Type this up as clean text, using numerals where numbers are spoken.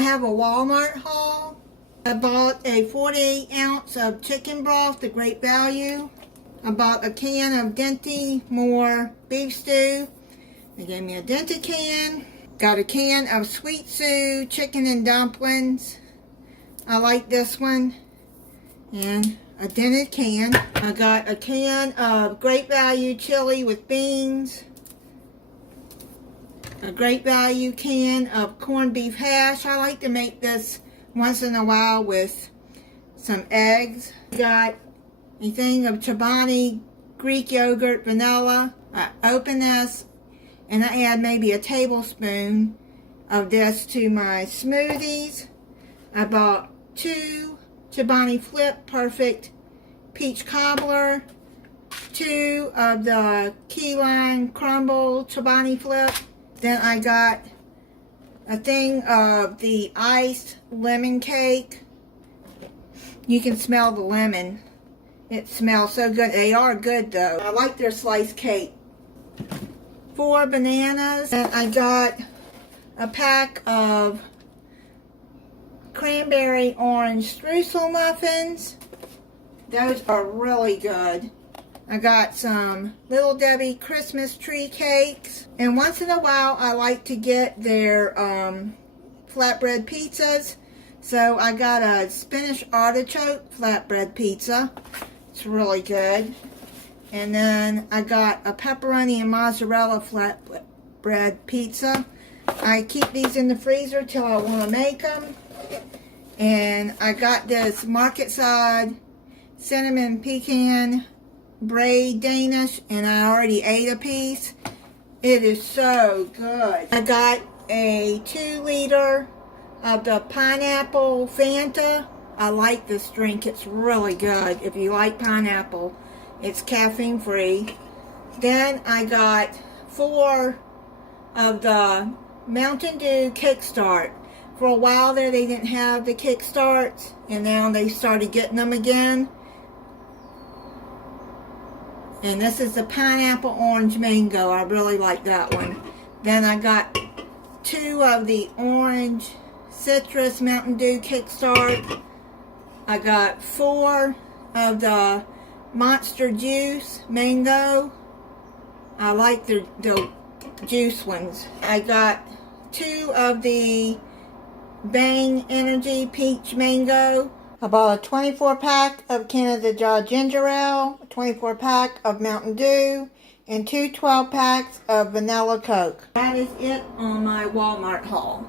I have a Walmart haul. I bought a 48 ounce of chicken broth, the Great Value. I bought a can of Dinty Moore beef stew. They gave me a Dinty can. Got a can of Sweet Sue chicken and dumplings. I like this one. And a dented can. I got a can of Great Value chili with beans. A Great Value can of corned beef hash. I like to make this once in a while with some eggs. Got a thing of Chobani Greek yogurt vanilla. I open this and I add maybe a tablespoon of this to my smoothies. I bought 2 Chobani Flip Perfect Peach Cobbler, 2 of the Key Lime Crumble Chobani Flip. Then I got a thing of the iced lemon cake. You can smell the lemon. It smells so good. They are good though. I like their sliced cake. 4 bananas. And I got a pack of cranberry orange streusel muffins. Those are really good. I got some Little Debbie Christmas tree cakes. And once in a while I like to get their flatbread pizzas. So I got a spinach artichoke flatbread pizza. It's really good. And then I got a pepperoni and mozzarella flatbread pizza. I keep these in the freezer till I want to make them. And I got this Market Side cinnamon pecan braid Danish, and I already ate a piece. It is so good. I got a 2-liter of the pineapple Fanta. I like this drink. It's really good. If you like pineapple, it's caffeine free. Then I got 4 of the Mountain Dew Kickstart. For a while there they didn't have the Kickstarts, and now they started getting them again. And this is the pineapple orange mango. I really like that one. Then I got 2 of the orange citrus Mountain Dew Kickstart. I got 4 of the Monster Juice mango. I like the juice ones. I got 2 of the Bang Energy Peach Mango. I bought a 24 pack of Canada Dry Ginger Ale, a 24 pack of Mountain Dew, and 2 12 packs of Vanilla Coke. That is it on my Walmart haul.